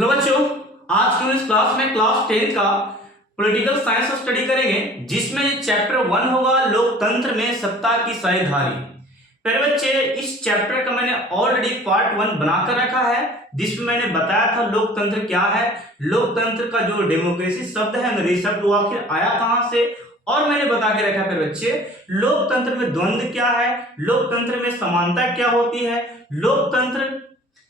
Hello बच्चों, आज की इस क्लास में क्लास 10 का पॉलिटिकल साइंस स्टडी करेंगे, जिसमें चैप्टर 1 होगा लोकतंत्र में सत्ता की साझेदारी। पहले बच्चे, इस चैप्टर का मैंने ऑलरेडी पार्ट 1 बनाकर रखा है, जिसमें मैंने बताया था लोकतंत्र क्या है, लोकतंत्र का जो डेमोक्रेसी शब्द है, अंग्रेजी शब्द, वो आखिर आया कहां से, और मैंने बता के रखा फिर बच्चे लोकतंत्र में द्वंद्व क्या है, लोकतंत्र में समानता क्या होती है, लोकतंत्र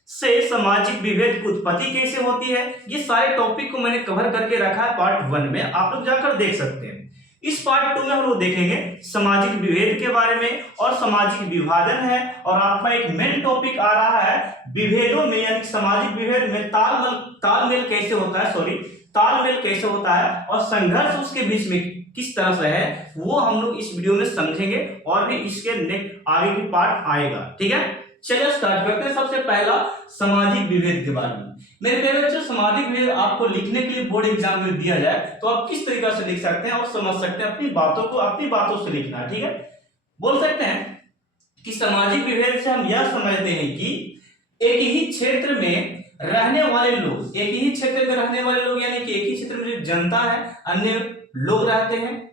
से सामाजिक विभेद की उत्पत्ति कैसे होती है। ये सारे टॉपिक को मैंने कवर करके रखा है पार्ट 1 में, आप लोग जाकर देख सकते हैं। इस पार्ट 2 में हम लोग देखेंगे सामाजिक विभेद के बारे में और सामाजिक विभाजन है, और आपका एक मेन टॉपिक आ रहा है विभेदों में, यानी सामाजिक विभेद में तालमेल कैसे होता है, तालमेल कैसे होता है और संघर्ष उसके बीच में किस तरह से है, वो हम लोग इस वीडियो में समझेंगे, और भी इसके नेक्स्ट आगे की पार्ट आएगा। ठीक है, चलिए स्टार्ट करते हैं। सबसे पहला सामाजिक विभेद के बारे में। मेरे प्यारे बच्चों, सामाजिक विभेद आपको लिखने के लिए बोर्ड एग्जाम में दिया जाए तो आप किस तरीके से लिख सकते हैं और समझ सकते हैं, अपनी बातों से लिखना। ठीक है, बोल सकते हैं कि सामाजिक विभेद से हम यह समझते हैं कि एक ही क्षेत्र में रहने वाले लोग, यानी कि एक ही क्षेत्र में जो जनता है, अन्य लोग रहते हैं,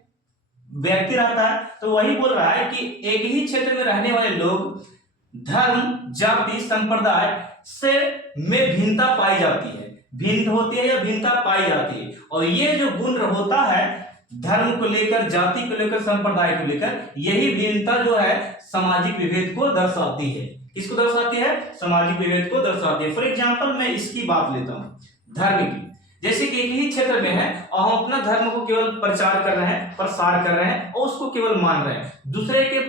व्यक्ति रहता है, तो वही बोल रहा है कि एक ही क्षेत्र में रहने वाले लोग धर्म, जाति, संप्रदाय से में भिन्नता पाई जाती है, भिन्न होती है या भिन्नता पाई जाती है, और ये जो गुण होता है धर्म को लेकर, जाति को लेकर, संप्रदाय को लेकर, यही भिन्नता जो है सामाजिक विभेद को दर्शाती है। किसको दर्शाती है? सामाजिक विभेद को दर्शाती है। फॉर एग्जाम्पल मैं इसकी बात लेता हूं, धर्म की। जैसे कि एक ही क्षेत्र में है और हम अपना धर्म को केवल प्रसार कर रहे हैं और उसको केवल मान रहे हैं, दूसरे के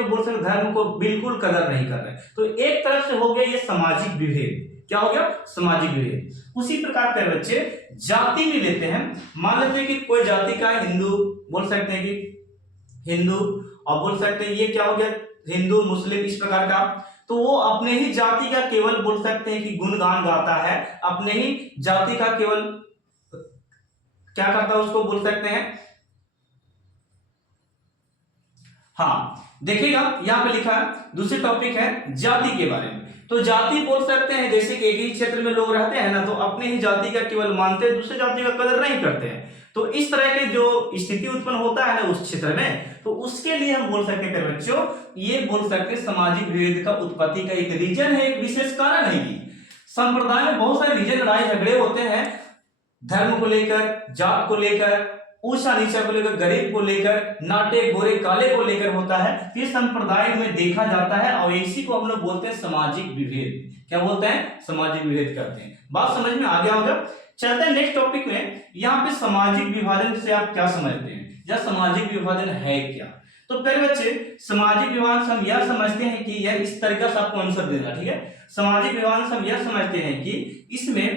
बोल सकते धर्म को बिल्कुल कदर नहीं कर रहे, तो एक तरफ से हो गया ये सामाजिक विभेद। क्या हो गया? सामाजिक विभेद। उसी प्रकार के बच्चे जाति भी लेते हैं। मान लेते हैं कि कोई जाति का हिंदू, बोल सकते हैं कि हिंदू, और बोल सकते हैं ये क्या हो गया, हिंदू मुस्लिम, इस प्रकार का, तो वो अपने ही जाति का केवल बोल सकते हैं कि गुणगान गाता है, अपने ही जाति का केवल क्या करता है, उसको बोल सकते हैं, हाँ देखिएगा यहाँ पे लिखा है, दूसरे टॉपिक है जाति के बारे में। तो जाति बोल सकते हैं जैसे कि एक ही क्षेत्र में लोग रहते हैं ना, तो अपने ही जाति का केवल मानते हैं, दूसरे जाति का कदर नहीं करते हैं, तो इस तरह के जो स्थिति उत्पन्न होता है ना उस क्षेत्र में, तो उसके लिए हम बोल सकते हैं बच्चों, ये बोल सकते हैं सामाजिक विभेद का उत्पत्ति का एक रीजन है, एक विशेष कारण है। संप्रदाय में बहुत सारे रीजन, लड़ाई झगड़े होते हैं, धर्म को लेकर, जात को लेकर, ऊंचा नीचा को लेकर, गरीब को लेकर, नाटे गोरे काले को लेकर होता है, ये संप्रदाय में देखा जाता है, और इसी को हम लोग बोलते हैं सामाजिक विभेद। क्या बोलते हैं? सामाजिक विभेद करते हैं। बात समझ में आ गया होगा। चलते हैं नेक्स्ट टॉपिक में। यहाँ पे सामाजिक विभाजन से आप क्या समझते हैं, या सामाजिक विभाजन है क्या? तो पहले बच्चे, सामाजिक विभाजन से हम यह समझते हैं कि यह इस तरीके से आपको आंसर देना। ठीक है, सामाजिक विभाजन से हम यह समझते हैं कि इसमें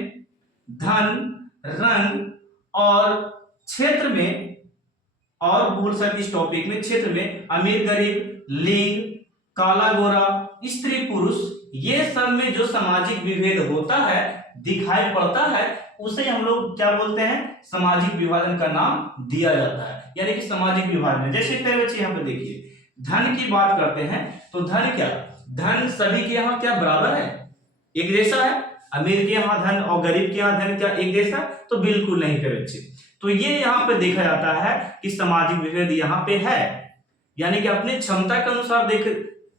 धन, रंग और क्षेत्र में, और बोल सकते इस टॉपिक में क्षेत्र में अमीर गरीब, लिंग, काला गोरा, स्त्री पुरुष, ये सब में जो सामाजिक विभेद होता है, दिखाई पड़ता है, उसे हम लोग क्या बोलते हैं? सामाजिक विभाजन का नाम दिया जाता है, यानी कि सामाजिक विभाजन। जैसे पहले बच्चे यहाँ पे देखिए, धन की बात करते हैं, तो धन क्या, धन सभी के यहाँ क्या बराबर है, एक जैसा है? अमीर के यहाँ धन और गरीब के यहाँ धन क्या एक जैसा? तो बिल्कुल नहीं है बच्चे। तो ये यहाँ पे देखा जाता है कि सामाजिक विभेद यहाँ पे है, यानी कि अपनी क्षमता के अनुसार देख,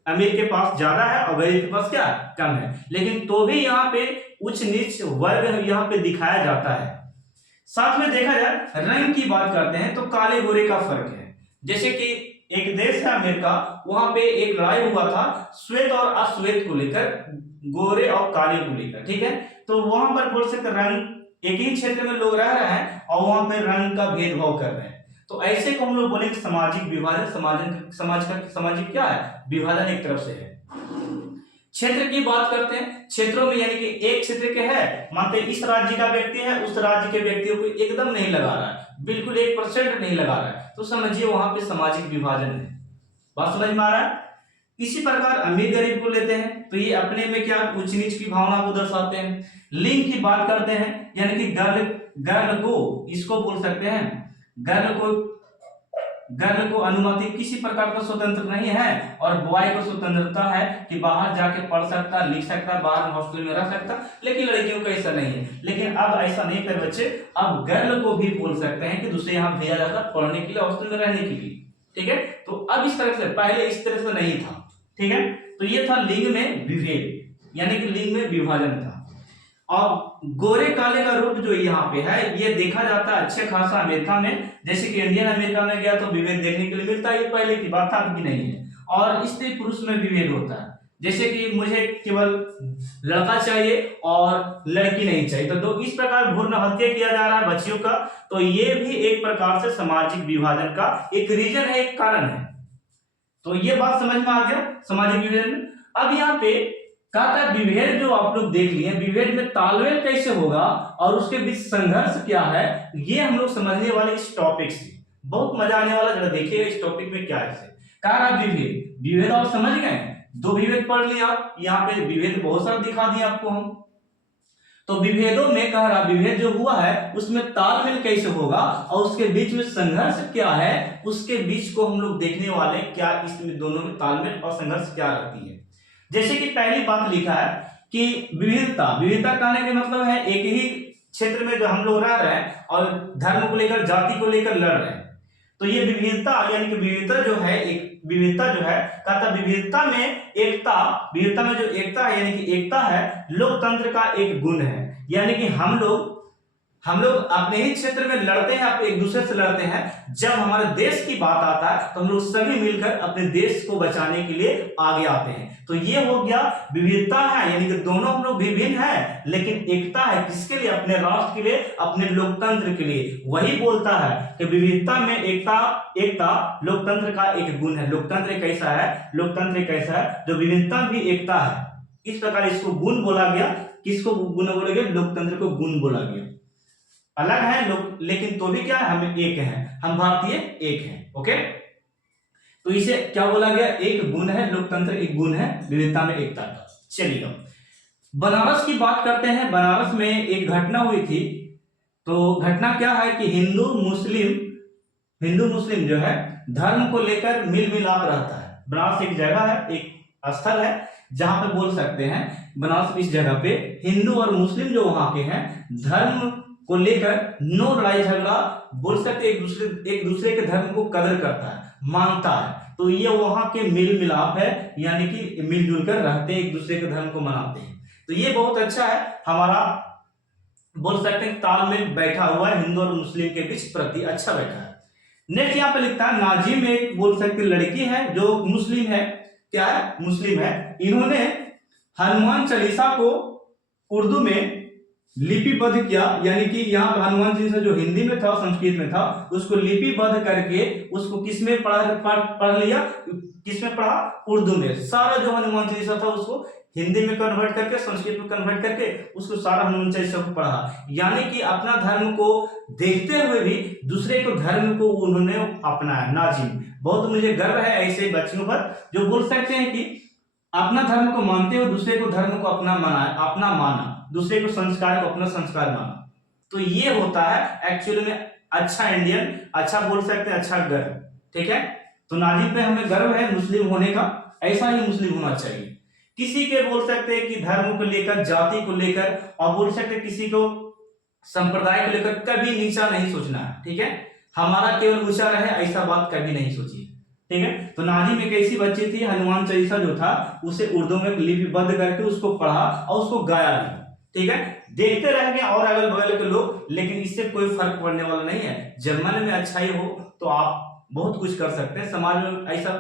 अमीर के पास ज्यादा है और गरीब के पास क्या कम है, लेकिन तो भी यहाँ पे उच्च नीच वर्ग यहाँ पे दिखाया जाता है। साथ में देखा जाए रंग की बात करते हैं, तो काले गोरे का फर्क है। जैसे कि एक देश है अमेरिका, वहां पे एक लड़ाई हुआ था श्वेत और अश्वेत को लेकर, गोरे और काले को लेकर। ठीक है, तो वहां पर बोल सकते रंग, एक ही क्षेत्र में लोग रह रहे हैं और वहां पे रंग का भेदभाव कर रहे हैं, तो ऐसे को हम लोग बोलेंगे सामाजिक विभाजन। सामाजिक क्या है? विभाजन एक तरफ से है। क्षेत्र की बात करते हैं, क्षेत्रों में यानी कि एक क्षेत्र के है, मानते हैं इस राज्य का व्यक्ति है, उस राज्य के व्यक्तियों को एकदम नहीं लगा रहा है, बिल्कुल 1% नहीं लगा रहा है, तो समझिए वहां पे सामाजिक विभाजन है। बात समझ में आ रहा है? इसी प्रकार अमीर गरीब को लेते हैं, तो ये अपने में क्या ऊंच नीच की भावना को दर्शाते हैं। लिंग की बात करते हैं, यानी कि गर्ल को, इसको बोल सकते हैं गर्ल को, गर्ल को अनुमति किसी प्रकार का स्वतंत्र नहीं है, और बॉय को स्वतंत्रता है कि बाहर जाके पढ़ सकता, लिख सकता, बाहर हॉस्टल में रह सकता, लेकिन लड़कियों का ऐसा नहीं है। लेकिन अब ऐसा नहीं कर बच्चे, अब गर्ल को भी बोल सकते हैं कि दूसरे यहाँ भेजा जाता पढ़ने के लिए, हॉस्टल में रहने के लिए। ठीक है, तो अब इस तरह से, पहले इस तरह से नहीं था। ठीक है, तो ये था लिंग में विभेद, यानी कि लिंग में विभाजन था। और गोरे काले का रूप जो यहाँ पे है ये देखा जाता है अच्छे खासा अमेरिका में, जैसे कि इंडियन अमेरिका में गया तो विभेद देखने के लिए मिलता है, ये पहले की बात था, अभी नहीं है। और स्त्री पुरुष में विभेद होता है, जैसे कि मुझे केवल लड़का चाहिए और लड़की नहीं चाहिए, तो इस प्रकार भ्रूण हत्या किया जा रहा है बच्चियों का। तो ये भी एक प्रकार से सामाजिक विभाजन का एक रीजन है, एक कारण है। तो ये बात समझ में आ गया सामाजिक विभाजन में। अब यहाँ पे कहा था विभेद जो आप लोग देख लिए, विभेद में तालमेल कैसे होगा और उसके बीच संघर्ष क्या है, ये हम लोग समझने वाले इस टॉपिक से। बहुत मजा आने वाला, जरा देखिए इस टॉपिक में क्या है। कह रहा विभेद, विभेद आप समझ गए, दो विभेद पढ़ लिया, यहाँ पे विभेद बहुत सारा दिखा दिया आपको हम। तो विभेदों में कह रहा विभेद जो हुआ है उसमें तालमेल कैसे होगा और उसके बीच में संघर्ष क्या है, उसके बीच को हम लोग देखने वाले, क्या इसमें दोनों में तालमेल और संघर्ष क्या रहती है। जैसे कि पहली बात लिखा है कि विविधता, विविधता कहने का मतलब है एक ही क्षेत्र में जो हम लोग रह रहे हैं और धर्म को लेकर, जाति को लेकर लड़ रहे हैं, तो ये विविधता यानी कि विविधता जो है, एक विविधता जो है, कहता विविधता में एकता, विविधता में जो एकता है यानी कि एकता है लोकतंत्र का एक गुण है। यानी कि हम लोग अपने ही क्षेत्र में लड़ते हैं, एक दूसरे से लड़ते हैं, जब हमारे देश की बात आता है तो हम लोग सभी मिलकर अपने देश को बचाने के लिए आगे आते हैं। तो ये हो गया विविधता है, यानी कि दोनों हम लोग विभिन्न हैं लेकिन एकता है, किसके लिए, अपने राष्ट्र के लिए, अपने लोकतंत्र के लिए। वही बोलता है कि विविधता में एकता लोकतंत्र का एक गुण है। लोकतंत्र कैसा है, लोकतंत्र कैसा है जो विविधता भी एकता है, इस प्रकार इसको गुण बोला गया। किसको गुण बोला गया, लोकतंत्र को गुण बोला गया। अलग है लोग लेकिन तो भी क्या है, हम एक हैं, हम भारतीय एक हैं। ओके, तो इसे क्या बोला गया, एक गुण है, लोकतंत्र एक गुण है विविधता में एकता का। चलिए बनारस की बात करते हैं। बनारस में एक घटना हुई थी, तो घटना क्या है कि हिंदू मुस्लिम जो है धर्म को लेकर मिल मिलाप रहता है। बनारस एक जगह है, एक स्थल है जहां पे बोल सकते हैं बनारस, इस जगह पे हिंदू और मुस्लिम जो वहां के हैं धर्म को लेकर नो लड़ाई झगड़ा, बोल सकते एक दूसरे के धर्म को कदर करता है, मानता है। तो ये वहां के मिल मिलाप है, यानी कि मिलजुल कर रहते हैं, एक दूसरे के धर्म को मनाते हैं। तो ये बहुत अच्छा है, हमारा बोल सकते हैं तालमेल बैठा हुआ है हिंदू और मुस्लिम के बीच, प्रति अच्छा बैठा है। नेक्स्ट यहाँ पे लिखता है नाजिम एक बोल सकते लड़की है जो मुस्लिम है, क्या है, मुस्लिम है। इन्होंने हनुमान चालीसा को उर्दू में लिपिबद्ध किया, यानी कि यहाँ पे हनुमान चालीसा जो हिंदी में था, संस्कृत में था, उसको लिपिबद्ध करके उसको किसमें पढ़ लिया, किसमें पढ़ा, उर्दू में। सारा जो हनुमान चालीसा था उसको हिंदी में कन्वर्ट करके, संस्कृत में कन्वर्ट करके उसको सारा हनुमान चालीसा को पढ़ा। यानी कि अपना धर्म को देखते हुए भी दूसरे को धर्म को उन्होंने अपनाया। नाजिम, बहुत मुझे गर्व है ऐसे बच्चों पर जो बोल सकते हैं कि अपना धर्म को मानते हुए दूसरे को धर्म को अपना माना, दूसरे को संस्कार को अपना संस्कार माना। तो ये होता है एक्चुअली में अच्छा इंडियन, अच्छा बोल सकते हैं, अच्छा गर्व। ठीक है, तो नाजिम पे हमें गर्व है मुस्लिम होने का, ऐसा ही मुस्लिम होना चाहिए। किसी के बोल सकते हैं कि धर्म को लेकर, जाति को लेकर, और बोल सकते हैं किसी को संप्रदाय को लेकर कभी नीचा नहीं सोचना है। ठीक है, हमारा केवल ऊंचा रहे ऐसा बात कभी नहीं सोचिए। ठीक है, तो नाजिम एक ऐसी बच्ची थी, हनुमान चालीसा जो था उसे उर्दू में लिपिबद्ध करके उसको पढ़ा और उसको गाया भी। ठीक है, देखते रह गए और अगल बगल के लोग, लेकिन इससे कोई फर्क पड़ने वाला नहीं है। जर्मन में अच्छाई हो तो आप बहुत कुछ कर सकते हैं समाज में। ऐसा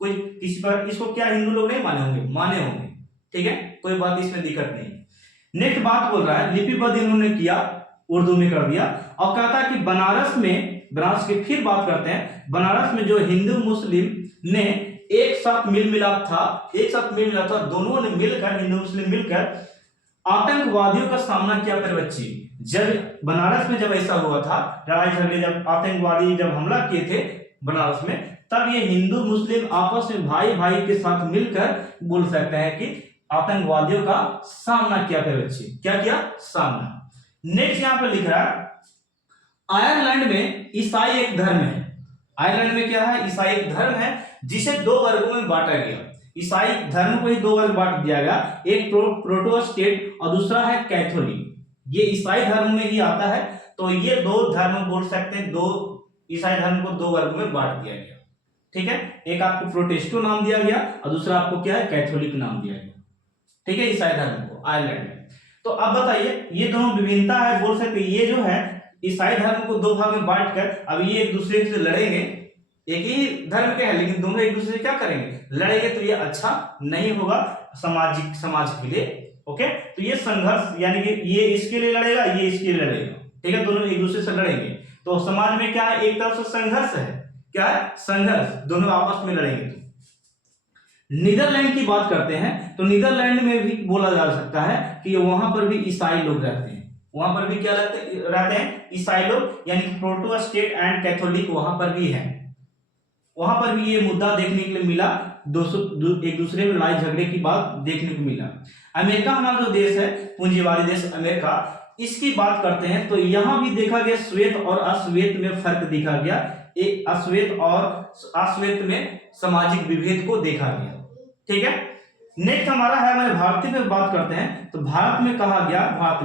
कोई किसी पर इसको क्या हिंदू लोग नहीं माने होंगे। ठीक है, कोई बात इसमें दिक्कत नहीं। नेक्स्ट बात बोल रहा है लिपिबद्ध इन्होंने किया, उर्दू में कर दिया, और कहता है कि बनारस की फिर बात करते हैं। बनारस में जो हिंदू मुस्लिम ने एक साथ मिल मिलाप था, दोनों ने मिलकर, हिंदू मुस्लिम मिलकर आतंकवादियों का सामना किया। पर बच्ची, जब बनारस में जब ऐसा हुआ था, लड़ाई झगड़े, जब आतंकवादी जब हमला किए थे बनारस में, तब ये हिंदू मुस्लिम आपस में भाई भाई के साथ मिलकर बोल सकते हैं कि आतंकवादियों का सामना किया। पर बच्ची, क्या किया, सामना। नेक्स्ट यहां पर लिख रहा है आयरलैंड में ईसाई एक धर्म है। आयरलैंड में क्या है, ईसाई धर्म है जिसे दो वर्गों में बांटा गया। ईसाई धर्म को ही दो वर्ग बांट दिया गया, एक प्रोटेस्टेंट और दूसरा है कैथोलिक। ये ईसाई धर्म में ही आता है। तो ये दो धर्म बोल सकते हैं, दो ईसाई धर्म को दो वर्ग में बांट दिया गया। ठीक है, एक आपको प्रोटेस्टेंट नाम दिया गया और दूसरा आपको क्या है, कैथोलिक नाम दिया गया। ठीक है, ईसाई धर्म को आयरलैंड में। तो अब बताइए, ये दोनों विभिन्नता है बोल सकते, ये जो है ईसाई धर्म को दो भाग में बांटकर अब ये एक दूसरे से लड़ेंगे, एक ही धर्म के हैं लेकिन दोनों एक दूसरे से क्या करेंगे, लड़ेंगे। तो ये अच्छा नहीं होगा समाज के लिए। ओके, तो ये संघर्ष यानी कि ये इसके लिए लड़ेगा, ये इसके लिए लड़ेगा। ठीक है, दोनों एक दूसरे से लड़ेंगे। तो समाज में क्या है, एक तरफ से संघर्ष है, क्या है, संघर्ष, दोनों आपस में लड़ेंगे। नीदरलैंड की बात करते हैं तो नीदरलैंड में भी बोला जा सकता है कि वहां पर भी ईसाई लोग रहते हैं। वहां पर भी क्या रहते हैं, ईसाई लोग, यानी कि प्रोटेस्टेंट एंड कैथोलिक वहां पर भी है। वहां पर भी ये मुद्दा देखने के लिए मिला, एक दूसरे में लड़ाई झगड़े की बात देखने को मिला। अमेरिका हमारा जो देश है, पूंजीवादी देश अमेरिका, इसकी बात करते हैं तो यहां भी देखा गया श्वेत और अश्वेत में फर्क देखा गया। एक अश्वेत और अश्वेत में सामाजिक विभेद को देखा गया। ठीक है, नेक्स्ट हमारा है, हमारे भारतीय में बात करते हैं तो भारत में कहा गया, भारत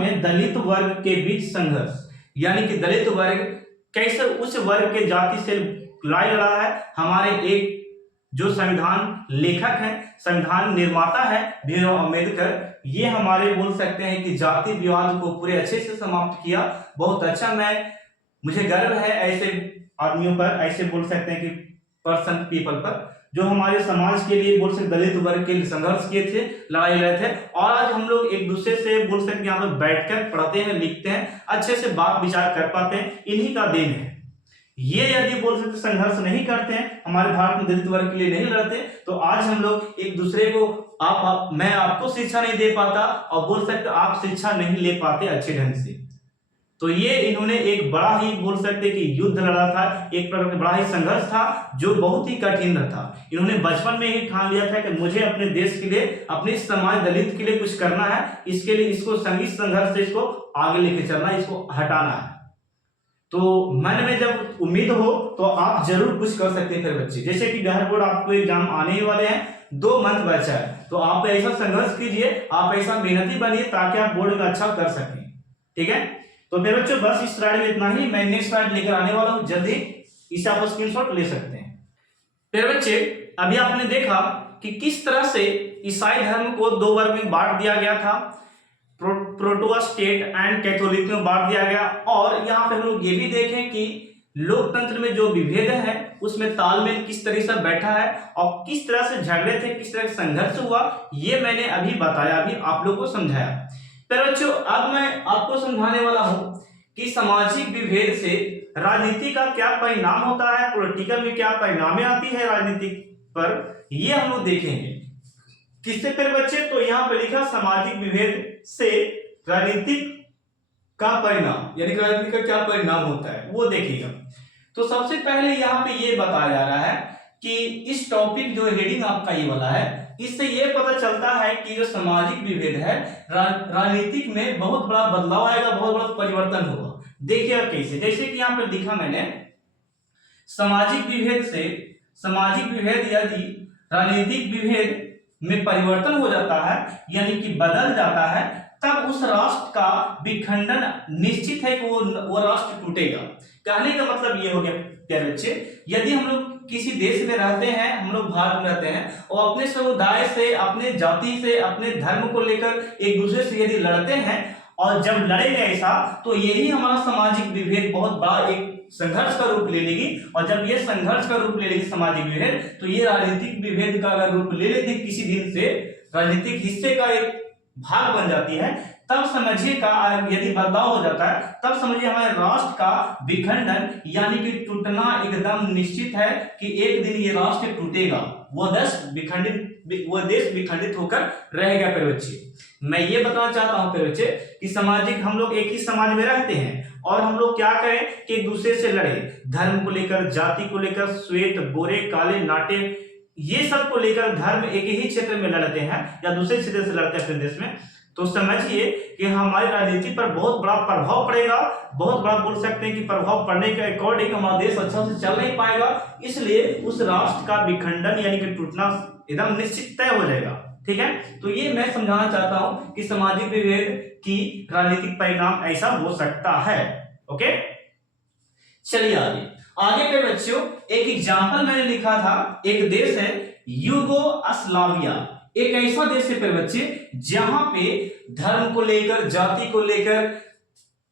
में दलित वर्ग के बीच संघर्ष, यानी कि दलित वर्ग कैसे उस वर्ग के जाति से लड़ाई लड़ा है। हमारे एक जो संविधान लेखक है, संविधान निर्माता है भीमराव अंबेडकर, ये हमारे बोल सकते हैं कि जाति विवाद को पूरे अच्छे से समाप्त किया। बहुत अच्छा, मुझे गर्व है ऐसे आदमियों पर, ऐसे बोल सकते हैं कि पर्सन पीपल पर, जो हमारे समाज के लिए बोल सकते दलित वर्ग के लिए संघर्ष किए थे, लड़ाई लड़े थे। और आज हम लोग एक दूसरे से बोल सकते यहाँ पर बैठकर पढ़ते हैं, लिखते हैं, अच्छे से बात विचार कर पाते हैं, इन्हीं का देन है। ये यदि बोल सकते संघर्ष नहीं करते हैं, हमारे भारत में दलित वर्ग के लिए नहीं लड़ते, तो आज हम लोग एक दूसरे को मैं आपको शिक्षा नहीं दे पाता और बोल सकते आप शिक्षा नहीं ले पाते अच्छे ढंग से। तो ये इन्होंने एक बड़ा ही बोल सकते कि युद्ध लड़ा था, एक प्रकार का बड़ा ही संघर्ष था जो बहुत ही कठिन था। इन्होंने बचपन में ही ठान लिया था कि मुझे अपने देश के लिए, अपने समाज दलित के लिए कुछ करना है, इसके लिए इसको संघर्ष से इसको आगे लेके चलना, इसको हटाना है। तो मन में जब उम्मीद हो तो आप जरूर कुछ कर सकते हैं। फिर बच्चे, जैसे कि बिहार बोर्ड आपको एग्जाम आने ही वाले हैं, 2 मंथ बचा है, तो आप ऐसा संघर्ष कीजिए, आप ऐसा मेहनती बनिए ताकि आप बोर्ड में अच्छा कर सकें। ठीक है, तो मेरे बच्चों बस इस स्लाइड में इतना ही। मैं नेक्स्ट स्लाइड लेकर आने वाला हूं जल्दी, इसे आप स्क्रीनशॉट ले सकते हैं। मेरे बच्चे, अभी आपने देखा कि किस तरह से ईसाई धर्म को 2 वर्ग में बांट दिया गया था, प्रोटेस्टेंट एंड कैथोलिक में बांट दिया गया। और यहाँ पे हम लोग ये भी देखें कि लोकतंत्र में जो विभेद है उसमें तालमेल किस तरह से बैठा है और किस तरह से झगड़े थे, किस तरह से संघर्ष हुआ, ये मैंने अभी बताया, अभी आप लोग को समझाया। तो बच्चों, अब मैं आपको समझाने वाला हूं कि सामाजिक विभेद से राजनीति का क्या परिणाम होता है, पॉलिटिकल में क्या परिणामें आती है राजनीति पर, ये हम लोग देखेंगे। किससे फिर बच्चे, तो यहाँ पे लिखा सामाजिक विभेद से राजनीतिक का परिणाम, यानी राजनीति का क्या परिणाम होता है वो देखिएगा। तो सबसे पहले यहाँ पे ये बताया जा रहा है कि इस टॉपिक जो हेडिंग आपका ये वाला है, इससे ये पता चलता है कि जो सामाजिक विभेद है राजनीतिक में बहुत बड़ा बदलाव आएगा, बहुत बड़ा परिवर्तन होगा। देखिएगा कैसे, जैसे कि यहाँ पे लिखा मैंने, सामाजिक विभेद यदि राजनीतिक विभेद में परिवर्तन हो जाता है, यानी कि बदल जाता है, तब उस राष्ट्र का विखंडन निश्चित है कि वो राष्ट्र टूटेगा। कहने का मतलब ये हो गया प्यारे बच्चे, यदि हम लोग किसी देश में रहते हैं, हम लोग भारत में रहते हैं और अपने समुदाय से, अपने जाति से, अपने धर्म को लेकर एक दूसरे से यदि लड़ते हैं और जब लड़ेंगे ऐसा, तो यही हमारा सामाजिक विभेद बहुत बड़ा एक संघर्ष का रूप ले लेगी। और जब ये संघर्ष का रूप ले लेगी सामाजिक विभेद, तो ये राजनीतिक विभेद का अगर रूप ले लेती किसी दिन से, राजनीतिक हिस्से का एक भाग बन जाती है, तब समझिए का यदि बदलाव हो जाता है, तब समझिए हमारे राष्ट्र का विखंडन यानी कि टूटना एकदम निश्चित है कि एक दिन ये राष्ट्र टूटेगा, वो देश विखंडित होकर रहेगा। फिर बच्चे, मैं ये बताना चाहता हूं फिर बच्चे कि सामाजिक, हम लोग एक ही समाज में रहते हैं और हम लोग क्या करें कि एक दूसरे से लड़े, धर्म को लेकर, जाति को लेकर, श्वेत गोरे काले नाटे, ये सब को लेकर धर्म एक ही क्षेत्र में लड़ते हैं या दूसरे क्षेत्र से लड़ते हैं अपने देश में, तो समझिए कि हमारी राजनीति पर बहुत बड़ा प्रभाव पड़ेगा, बहुत बड़ा बोल सकते हैं कि प्रभाव पड़ने के अकॉर्डिंग हमारा देश अच्छा से चल नहीं पाएगा, इसलिए उस राष्ट्र का विखंडन यानी कि टूटना एकदम निश्चित तय हो जाएगा। ठीक है, तो ये मैं समझाना चाहता हूं कि सामाजिक विभेद की राजनीतिक परिणाम ऐसा हो सकता है। ओके, चलिए आगे आगे पे बच्चों एक एग्जाम्पल मैंने लिखा था, एक देश है यूगोस्लाविया, एक ऐसा देश है बच्चे जहां पे धर्म को लेकर, जाति को लेकर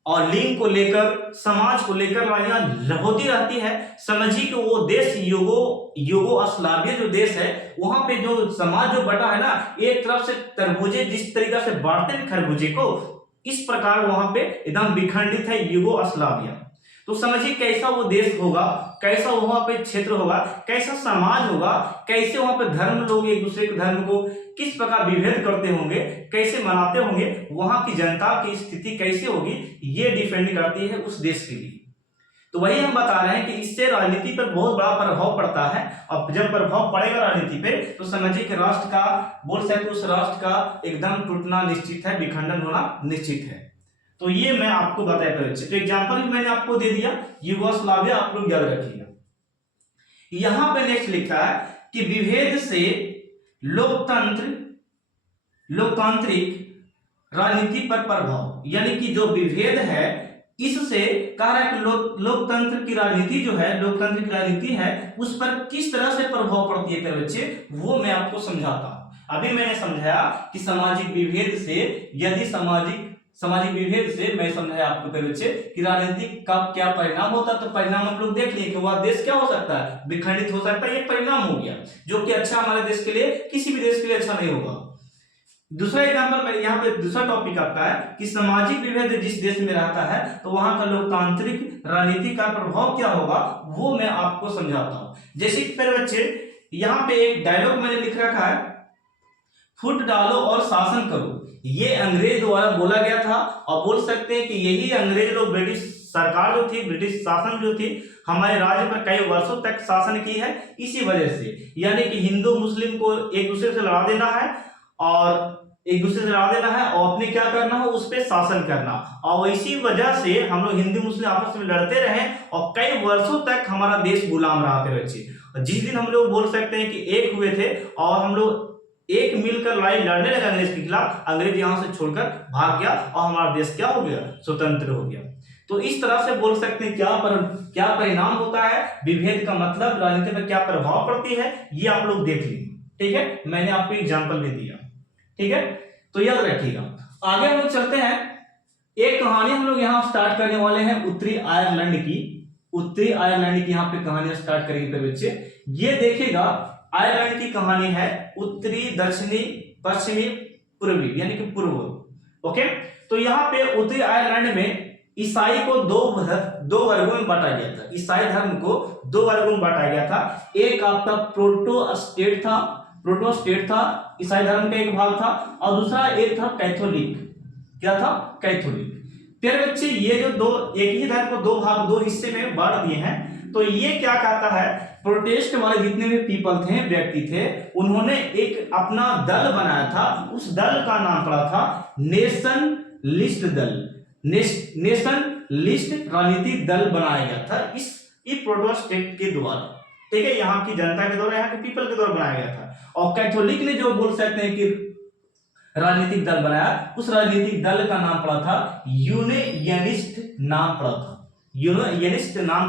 और लिंग को लेकर, समाज को लेकर लड़ाइयां होती रहती है। समझिए कि वो देश यूगोस्लाविया जो देश है वहां पे जो समाज जो बटा है ना, एक तरफ से तरबूजे जिस तरीके से बांटते हैं खरबूजे को, इस प्रकार वहां पे एकदम विखंडित है यूगोस्लाविया। तो समझिए कैसा वो देश होगा, कैसा वहां पे क्षेत्र होगा, कैसा समाज होगा, कैसे वहां पे धर्म लोग एक दूसरे के धर्म को किस प्रकार विभेद करते होंगे, कैसे मनाते होंगे, वहां की जनता की स्थिति कैसे होगी, ये डिपेंड करती है उस देश के लिए। तो वही हम बता रहे हैं कि इससे राजनीति पर बहुत बड़ा प्रभाव पड़ता है। और जब प्रभाव पड़ेगा राजनीति पे तो समझिए कि राष्ट्र का बोल सकते उस राष्ट्र का एकदम टूटना निश्चित है, विखंडन होना निश्चित है। तो ये मैं आपको बताया बच्चे, तो एग्जांपल भी मैंने आपको दे दिया यूगोस्लाविया, आप लोग याद रखिएगा। यहां पे नेक्स्ट लिखा है कि विभेद से लोकतांत्रिक राजनीति पर प्रभाव, यानी कि जो विभेद है इससे कह रहा है कि लोकतंत्र की राजनीति जो है, लोकतंत्र की राजनीति है उस पर किस तरह से प्रभाव पड़ती है बच्चे, वो मैं आपको समझाता हूं। अभी मैंने समझाया कि सामाजिक विभेद से, यदि सामाजिक विभेद से मैं समझाया आपको बच्चे कि राजनीति का क्या परिणाम होता है। तो परिणाम हम लोग देख लिए कि वह देश क्या हो सकता है, विखंडित हो सकता है, ये परिणाम हो गया जो कि अच्छा हमारे देश के लिए, किसी भी देश के लिए अच्छा नहीं होगा। दूसरा एग्जाम्पल यहाँ पे दूसरा टॉपिक आपका है कि सामाजिक विभेद जिस देश में रहता है तो वहां का लोकतांत्रिक राजनीति का प्रभाव क्या होगा, वो मैं आपको समझाता हूं। जैसे कि फिर बच्चे यहाँ पे एक डायलॉग मैंने लिख रखा है, फुट डालो और शासन करो। ये अंग्रेज द्वारा बोला गया था और बोल सकते हैं कि यही अंग्रेज लोग, ब्रिटिश सरकार जो थी, ब्रिटिश शासन जो थी, हमारे राज्य पर कई वर्षों तक शासन की है। इसी वजह से यानी कि हिंदू मुस्लिम को एक दूसरे से लड़ा देना है और एक दूसरे से लड़ा देना है और अपने क्या करना है, उस पर शासन करना। और इसी वजह से हम लोग हिंदू मुस्लिम आपस में लड़ते रहे और कई वर्षों तक हमारा देश गुलाम रहा थे बच्चे। जिस दिन हम लोग बोल सकते हैं कि एक हुए थे और हम लोग एक मिलकर लड़ाई लड़ने लगा अंग्रेज के खिलाफ, अंग्रेज यहां से छोड़कर भाग गया और हमारा देश क्या हो गया, स्वतंत्र हो गया। तो इस तरह से बोल सकते हैं क्या परिणाम होता है, विभेद का मतलब राजनीति पर क्या प्रभाव पड़ती है, ये आप लोग देख लीजिए। ठीक है, मैंने आपको एग्जाम्पल भी दिया। ठीक है, तो याद रखिएगा। आगे हम लोग चलते हैं, एक कहानी हम लोग यहाँ स्टार्ट करने वाले हैं उत्तरी आयरलैंड की यहाँ पे कहानी स्टार्ट करेंगे बच्चे। ये देखिएगा आयरलैंड की कहानी है, उत्तरी, दक्षिणी, पश्चिमी, पूर्वी यानी कि पूर्व। ओके, तो यहाँ पे उत्तरी आयरलैंड में ईसाई को दो वर्गों में बांटा गया था। ईसाई धर्म को दो वर्गों में बांटा गया था। एक आपका प्रोटोस्टेट था, ईसाई धर्म का एक भाग था, और दूसरा एक था कैथोलिक। क्या था? कैथोलिक। फिर बच्चे ये जो एक ही धर्म को दो हिस्से में बांट दिए हैं। तो ये क्या कहता है, प्रोटेस्ट वाले जितने भी पीपल थे, व्यक्ति थे, उन्होंने एक अपना दल बनाया था। उस दल का नाम पड़ा था नेशनलिस्ट राजनीतिक दल बनाया गया था इस प्रोटेस्टेंट के द्वारा। ठीक है, यहाँ की जनता के द्वारा, यहाँ के पीपल के द्वारा बनाया गया था। और कैथोलिक ने जो बोल सकते हैं कि राजनीतिक दल बनाया, उस राजनीतिक दल का नाम पड़ा था यूनियनिस्ट नाम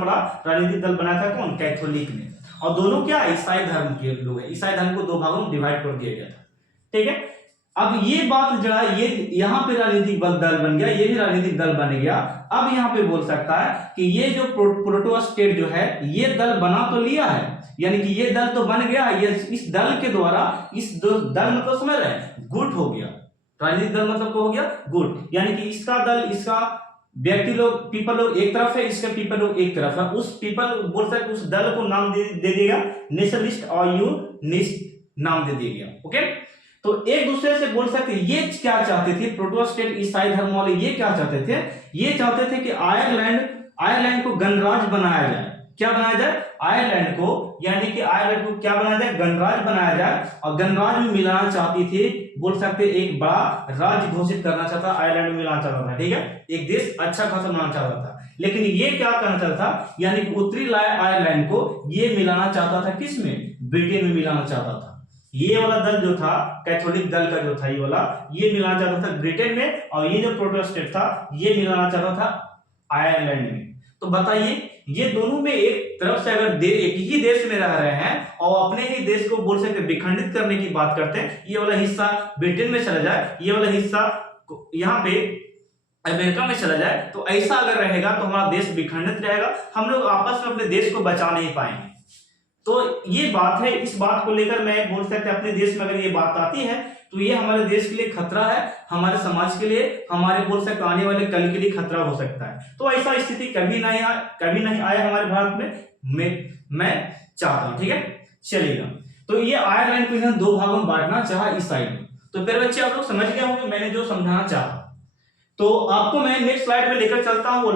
पड़ा राजनीतिक दल बनाया था कौन? कैथोलिक ने। और दोनों क्या, ईसाई धर्म के लोग हैं। ईसाई धर्म को दो भागों में डिवाइड कर दिया गया था। ठीक है, अब ये बात जरा, ये यहाँ पे राजनीतिक दल बन गया, ये भी राजनीतिक दल बन गया। अब यहाँ पे बोल सकता है कि ये जो प्रोटेस्टेंट जो है, ये दल बना तो लिया है, यानी कि ये दल तो बन गया है। ये इस दल के द्वारा, दल मतलब समझ रहे हैं, गुट हो गया। राजनीतिक दल मतलब क्या हो गया? गुट। यानी कि इसका दल, इसका व्यक्ति लोग, पीपल लोग एक तरफ है, इसके पीपल लोग एक तरफ है। उस पीपल बोल सकते उस दल को नाम दे दिया नेशनलिस्ट और यूनिस्ट नाम दे दिया गया। ओके, तो एक दूसरे से बोल सकते ये क्या चाहते थे, प्रोटेस्टेंट ईसाई धर्म वाले ये क्या चाहते थे? ये चाहते थे कि आयरलैंड को गणराज्य बनाया जाए। क्या बनाया जाए, आयरलैंड को, यानी कि आयरलैंड को क्या बनाया जाए, गणराज्य बनाया जाए। और गणराज्य में मिलाना चाहती थी, बोल सकते एक बड़ा राज्य घोषित करना चाहता, आयरलैंड में मिलाना चाहता था, ठीक है, एक देश अच्छा खासा बनाना चाहता था। लेकिन ये क्या करना चाहता था, यानी कि उत्तरी आयरलैंड को ये मिलाना चाहता था किसमें, ब्रिटेन में मिलाना चाहता था। ये वाला दल जो था, कैथोलिक दल का जो था ये वाला, ये मिलाना चाहता था ब्रिटेन में, और ये जो प्रोटेस्टेंट था ये मिलाना चाहता था आयरलैंड में। तो बताइए, ये दोनों में एक तरफ से अगर एक ही देश में रह रहे हैं और अपने ही देश को बोल सकते विखंडित करने की बात करते हैं, ये वाला हिस्सा ब्रिटेन में चला जाए, ये वाला हिस्सा यहाँ पे अमेरिका में चला जाए, तो ऐसा अगर रहेगा तो हमारा देश विखंडित रहेगा, हम लोग आपस में अपने देश को बचा नहीं पाएंगे। तो ये बात है, इस बात को लेकर मैं बोल सकते अपने देश में अगर ये बात आती है तो ये हमारे देश के लिए खतरा है, हमारे समाज के लिए, हमारे बोल सकते आने वाले कल के लिए खतरा हो सकता है। तो ऐसा स्थिति कभी नहीं आया हमारे भारत में, मैं चाहता हूं, ठीक है, चलिएगा। तो ये आयरलैंड को इन्होंने दो भागों में बांटना चाहा इस साइड। तो फिर बच्चे आप लोग समझ गए होंगे मैंने जो समझाना चाहा। तो आपको मैं नेक्स्ट स्लाइड में लेकर चलता हूं,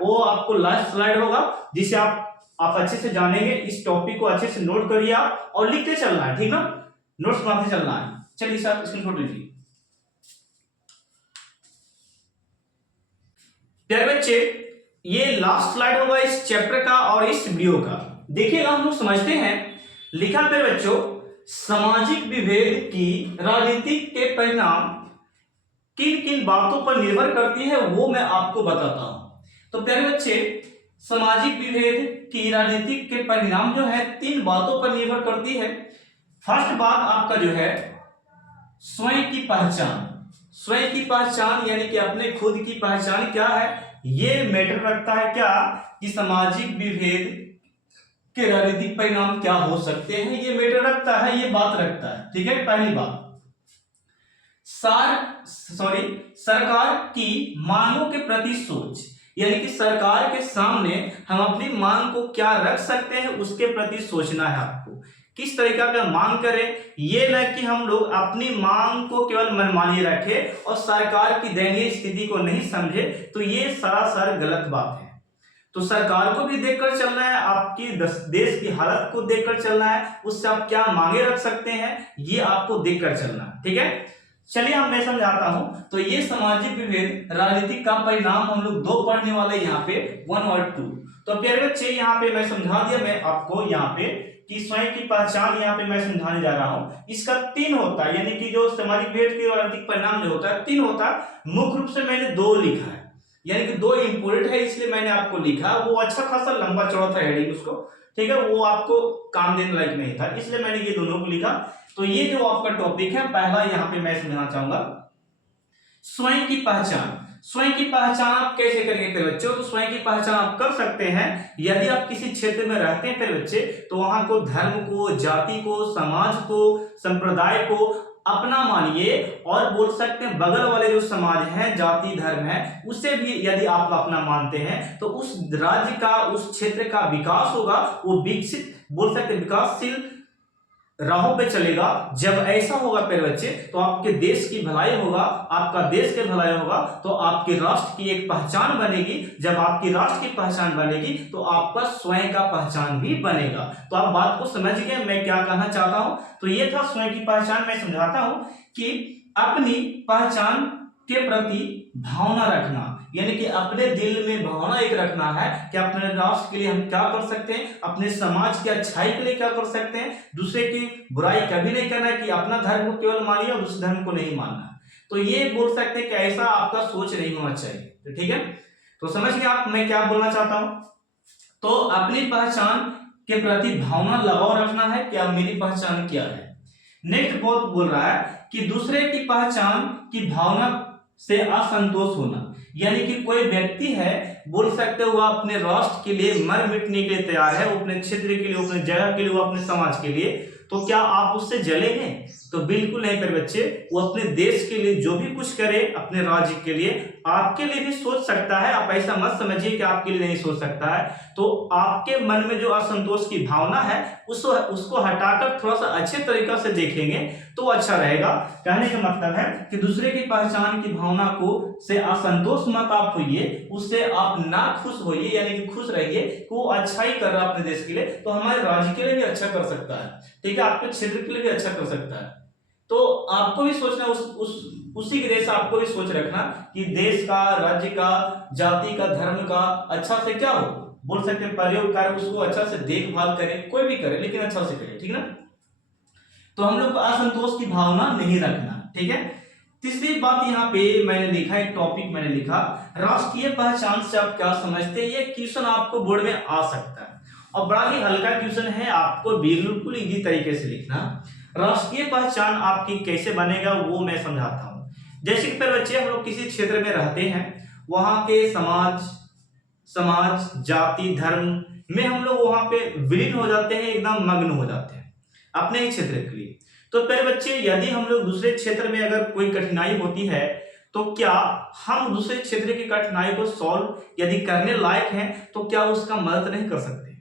वो आपको लास्ट स्लाइड होगा, जिसे आप अच्छे से जानेंगे। इस टॉपिक को अच्छे से नोट करिए आप, और लिखते चलना है, ठीक ना, नोट्स बनाते चलना है। चलिए सर स्क्रीनशॉट लीजिए। प्यारे बच्चे, ये लास्ट स्लाइड होगा इस चैप्टर का और इस वीडियो का। देखिएगा, हम लोग समझते हैं, लिखा प्यारे बच्चों, सामाजिक विभेद की राजनीतिक के परिणाम किन किन बातों पर निर्भर करती है वो मैं आपको बताता हूं। तो प्यारे बच्चे, सामाजिक विभेद की राजनीतिक के परिणाम जो है तीन बातों पर निर्भर करती है। फर्स्ट बात आपका जो है स्वयं की पहचान। स्वयं की पहचान यानी कि अपने खुद की पहचान क्या है, ये मैटर रखता है क्या कि सामाजिक विभेद के राजनीतिक परिणाम क्या हो सकते हैं, ये मैटर रखता है, ये बात रखता है, ठीक है। पहली बात, सरकार की मांगों के प्रति सोच, यानी कि सरकार के सामने हम अपनी मांग को क्या रख सकते हैं उसके प्रति सोचना है आपको, किस तरीका का मांग करें। ये न कि हम लोग अपनी मांग को केवल मनमानी रखें और सरकार की दयनीय स्थिति को नहीं समझे, तो ये सरासर गलत बात है। तो सरकार को भी देखकर चलना है, आपकी देश की हालत को देखकर चलना है, उससे आप क्या मांगे रख सकते हैं ये आपको देखकर चलना है, ठीक है। चलिए मैं समझाता हूं। तो ये सामाजिक विभेद राजनीतिक का परिणाम हम लोग दो पढ़ने वाले यहाँ पे 1 और 2। तो प्यारे बच्चे, यहाँ पे मैं समझा दिया मैं आपको यहाँ पे कि स्वयं की पहचान यहाँ पे मैं समझाने जा रहा हूँ। इसका 3 होता है, यानी कि जो सामाजिक विभेद के राजनीतिक परिणाम जो होता है 3 होता है। मुख्य रूप से मैंने 2 लिखा है, यानी कि 2 इंपोर्टेंट है, इसलिए मैंने आपको लिखा। वो अच्छा खासा लंबा चौड़ा था हेडिंग उसको, ठीक है, वो आपको काम देने लायक नहीं था, इसलिए मैंने ये दोनों को लिखा। तो ये जो आपका टॉपिक है पहला, यहाँ पे मैं समझाना चाहूंगा स्वयं की पहचान। स्वयं की पहचान आप कैसे करेंगे प्यारे बच्चों? तो स्वयं की पहचान आप कर सकते हैं यदि आप किसी क्षेत्र में रहते हैं प्यारे बच्चे, तो वहां को धर्म को, जाति को, समाज को, संप्रदाय को अपना मानिए, और बोल सकते हैं बगल वाले जो समाज है, जाति धर्म है, उसे भी यदि आप अपना मानते हैं तो उस राज्य का, उस क्षेत्र का विकास होगा, वो विकसित बोल सकते विकासशील राहों पे चलेगा। जब ऐसा होगा प्यारे बच्चे तो आपके देश की भलाई होगा, आपका देश के भलाई होगा, तो आपके राष्ट्र की एक पहचान बनेगी। जब आपकी राष्ट्र की पहचान बनेगी तो आपका स्वयं का पहचान भी बनेगा। तो आप बात को समझ गए मैं क्या कहना चाहता हूं। तो ये था स्वयं की पहचान। मैं समझाता हूं कि अपनी पहचान के प्रति भावना रखना, यानी कि अपने दिल में भावना एक रखना है कि अपने राष्ट्र के लिए हम क्या कर सकते हैं, अपने समाज की अच्छाई के लिए क्या कर सकते हैं, दूसरे की बुराई कभी नहीं करना है कि अपना धर्म को केवल मानिए और दूसरे धर्म को नहीं मानना। तो ये बोल सकते हैं कि ऐसा आपका सोच नहीं होना चाहिए। तो ठीक है, तो समझ गए आप मैं क्या बोलना चाहता हूं। तो अपनी पहचान के प्रति भावना लगाव रखना है कि अब मेरी पहचान क्या है। नेक्स्ट बहुत बोल रहा है कि दूसरे की पहचान की भावना से असंतोष होना, यानी कि कोई व्यक्ति है बोल सकते हो वह अपने राष्ट्र के लिए मर मिटने के लिए तैयार है, वो अपने क्षेत्र के लिए, अपने जगह के लिए, वो अपने समाज के लिए, तो क्या आप उससे जलेंगे? तो बिल्कुल नहीं प्यारे बच्चे। वो अपने देश के लिए जो भी कुछ करे, अपने राज्य के लिए, आपके लिए भी सोच सकता है। आप ऐसा मत समझिए कि आपके लिए नहीं सोच सकता है। तो आपके मन में जो असंतोष की भावना है उसको हटाकर थोड़ा सा अच्छे तरीका से देखेंगे तो अच्छा रहेगा। कहने का मतलब है कि दूसरे की पहचान की भावना को से असंतोष मत आप होइए, उससे आप ना खुश होइए, यानी कि खुश रहिए कि वो अच्छा ही कर रहा है अपने देश के लिए, तो हमारे राज्य के लिए भी अच्छा कर सकता है, ठीक है, आपके क्षेत्र के लिए भी अच्छा कर सकता है। तो आपको भी सोचना उसी की जैसे आपको भी सोच रखना कि देश का, राज्य का, जाति का, धर्म का अच्छा से क्या हो, बोल सकते हैं प्रयोग करें, उसको अच्छा से देखभाल करें, कोई भी करे लेकिन अच्छा से करे, ठीक ना। तो हम लोग को असंतोष की भावना नहीं रखना, ठीक है। तीसरी बात यहाँ पे मैंने लिखा, एक टॉपिक मैंने लिखा, राष्ट्रीय पहचान से आप क्या समझते हैं। ये क्वेश्चन आपको बोर्ड में आ सकता है और बड़ा ही हल्का क्वेश्चन है, आपको बिल्कुल इजी तरीके से लिखना। राष्ट्रीय पहचान आपकी कैसे बनेगा वो मैं समझाता हूँ। जैसे कि पहले बच्चे हम लोग किसी क्षेत्र में रहते हैं, वहां के समाज जाति धर्म में हम लोग वहां पे विलीन हो जाते हैं, एकदम मग्न हो जाते हैं अपने ही क्षेत्र के लिए। तो पहले बच्चे यदि हम लोग दूसरे क्षेत्र में अगर कोई कठिनाई होती है तो क्या हम दूसरे क्षेत्र की कठिनाई को सॉल्व यदि करने लायक हैं तो क्या उसका मदद नहीं कर सकते?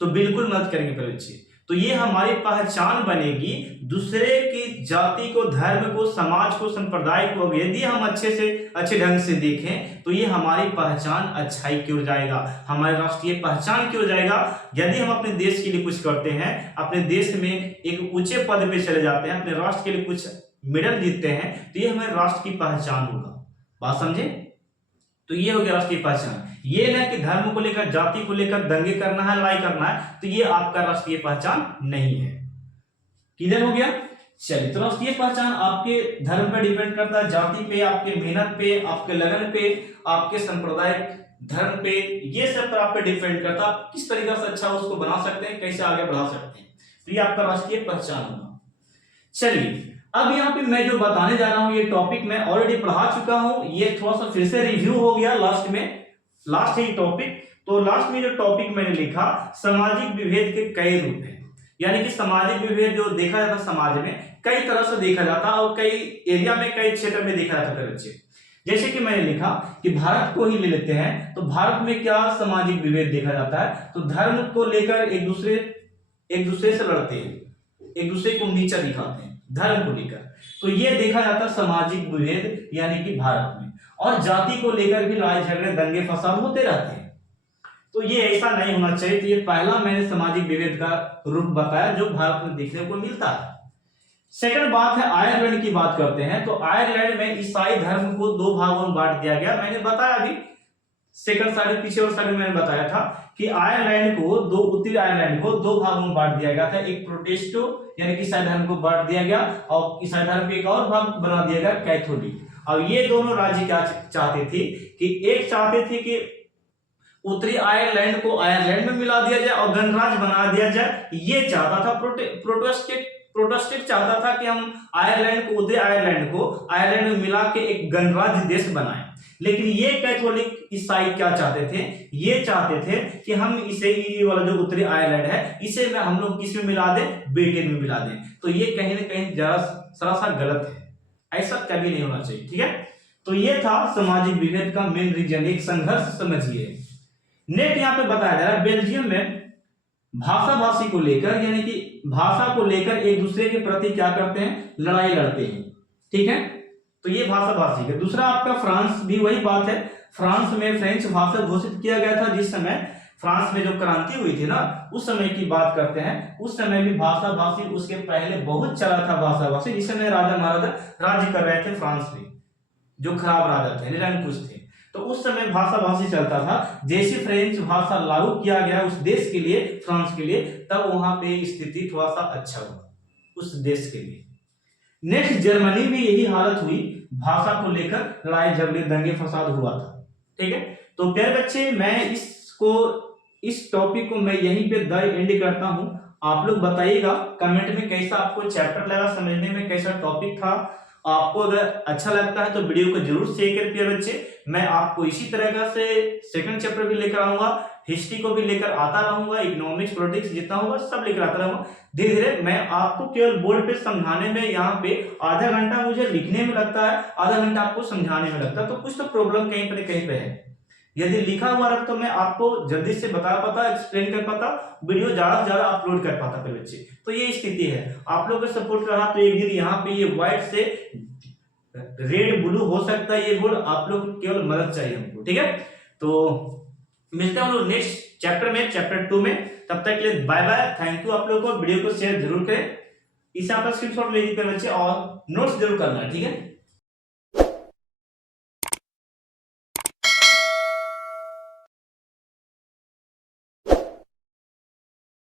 तो बिल्कुल मदद करेंगे पहले बच्चे। तो ये हमारी पहचान बनेगी। दूसरे की जाति को, धर्म को, समाज को, संप्रदाय को यदि हम अच्छे ढंग से देखें तो ये हमारी पहचान अच्छाई की ओर जाएगा, हमारी राष्ट्रीय पहचान की ओर जाएगा। यदि हम अपने देश के लिए कुछ करते हैं, अपने देश में एक ऊंचे पद पे चले जाते हैं, अपने राष्ट्र के लिए कुछ मेडल जीतते हैं, तो ये हमारे राष्ट्र की पहचान होगा। बात समझे? तो ये हो गया राष्ट्रीय पहचान। ये ना कि धर्म को लेकर, जाति को लेकर दंगे करना है, लड़ाई करना है, तो ये आपका राष्ट्रीय पहचान नहीं है। क्लियर हो गया? चलिए, तो राष्ट्रीय पहचान आपके धर्म पे डिपेंड करता है, जाति पे, आपके मेहनत पे, आपके लगन पे, आपके सांप्रदायिक धर्म पे, ये सब पर आप पे डिपेंड करता है। आप किस तरीके से अच्छा उसको बना सकते हैं, कैसे आगे बढ़ा सकते हैं, तो ये आपका राष्ट्रीय पहचान होगा। चलिए, अब यहाँ पे मैं जो बताने जा रहा हूँ, ये टॉपिक मैं ऑलरेडी पढ़ा चुका हूँ, ये थोड़ा सा फिर से रिव्यू हो गया लास्ट है ये टॉपिक। तो लास्ट में जो टॉपिक मैंने लिखा, सामाजिक विभेद के कई रूप हैं, यानी कि सामाजिक विभेद जो देखा जाता है समाज में कई तरह से देखा जाता है और कई एरिया में, कई क्षेत्र में देखा जाता है बच्चे। जैसे कि मैंने लिखा कि भारत को ही ले लेते हैं, तो भारत में क्या सामाजिक विभेद देखा जाता है, तो धर्म को लेकर एक दूसरे से लड़ते हैं, एक दूसरे को नीचा दिखाते हैं धर्म को लेकर, तो ये देखा जाता है सामाजिक विभेद यानी कि भारत में। और जाति को लेकर भी लड़ाई झगड़े, दंगे फसाद होते रहते हैं, तो ये ऐसा नहीं होना चाहिए। तो ये पहला मैंने सामाजिक विभेद का रूप बताया जो भारत में देखने को मिलता है। सेकंड बात है, आयरलैंड की बात करते हैं। तो आयरलैंड में ईसाई धर्म को दो भागों में बांट दिया गया। मैंने बताया अभी सेकंड साइड, पीछे और साइड मैंने बताया था कि उत्तरी आयरलैंड को दो भागों में बांट दिया गया था। एक प्रोटेस्टो यानी कि ईसाई धर्म को बांट दिया गया और ईसाई धर्म को एक और भाग बना दिया गया कैथोलिक। और ये दोनों राज्य क्या चाहते थे कि एक चाहते थे कि उत्तरी आयरलैंड को आयरलैंड में मिला दिया जाए और गणराज्य बना दिया जाए। ये चाहता था प्रोटेस्टेंट चाहता था कि हम आयरलैंड को, उत्तरी आयरलैंड को आयरलैंड में मिला के एक गणराज्य देश बनाएं। लेकिन ये कैथोलिक ईसाई क्या चाहते थे, ये चाहते थे कि हम इसे, ये वाला जो उत्तरी आयरलैंड है, इसे में हम लोग किस में मिला दें, ब्रिटेन में मिला दें। तो ये कहीं ना कहीं जरा सा गलत है, ऐसा कभी नहीं होना चाहिए, ठीक है। तो ये था सामाजिक विभेद का मेन रीजन, एक संघर्ष समझिए। नेक्स्ट यहाँ पे बताया जा रहा है, बेल्जियम में भाषा को लेकर, यानी कि भाषा को लेकर एक दूसरे के प्रति क्या करते हैं, लड़ाई लड़ते हैं, ठीक है। तो ये भाषा का। दूसरा आपका फ्रांस, भी वही बात है, फ्रांस में फ्रेंच भाषा घोषित किया गया था। जिस समय फ्रांस में जो क्रांति हुई थी ना, उस समय की बात करते हैं, उस समय भी भाषा, उसके पहले बहुत चला था भाषा, जिस समय राजा महाराजा राज्य कर रहे थे फ्रांस में, जो खराब राजा थे, निरंकुश थे, तो उस समय भाषा चलता था। जैसे फ्रेंच भाषा लागू किया गया उस देश के लिए, फ्रांस के लिए, तब वहां पे स्थिति थोड़ा सा अच्छा हुआ उस देश के लिए। नेक्स्ट जर्मनी में यही हालत हुई, भाषा को लेकर लड़ाई झगड़े, दंगे फसाद हुआ था, ठीक है। तो प्यारे बच्चे, मैं इस टॉपिक को मैं यहीं पे एंड करता हूं। आप लोग बताइएगा कमेंट में कैसा आपको चैप्टर लगा, समझने में कैसा टॉपिक था। आपको अगर अच्छा लगता है तो वीडियो को जरूर शेयर करिए बच्चे। मैं आपको इसी तरह से सेकंड चैप्टर भी लेकर आऊंगा। हिस्ट्री को भी लेकर आता रहूंगा, इकोनॉमिक्स पॉलिटिक्स जितना होगा सब लेकर आता रहूंगा। धीरे धीरे मैं आपको केवल बोर्ड पे समझाने में, यहाँ पे आधा घंटा मुझे लिखने में लगता है, आधा घंटा आपको समझाने में लगता है, तो कुछ तो प्रॉब्लम कहीं पे है। यदि लिखा हुआ रहा तो मैं आपको जल्दी से बता पाता, एक्सप्लेन कर पाता, वीडियो ज्यादा से ज्यादा अपलोड कर पाता पे बच्चे। तो ये स्थिति है, आप लोगों का सपोर्ट रहा तो एक दिन यहाँ पे ये व्हाइट से रेड ब्लू हो सकता है ये बोर्ड, आप लोग केवल मदद चाहिए हमको, ठीक है। तो मिलते हैं हम लोग नेक्स्ट चैप्टर में, चैप्टर 2 में। तब तक के लिए बाय बाय, थैंक यू। आप लोगों को वीडियो को शेयर जरूर करें, इसे आप स्क्रीनशॉट ले लीजिए बच्चे और नोट्स जरूर करना है, ठीक है।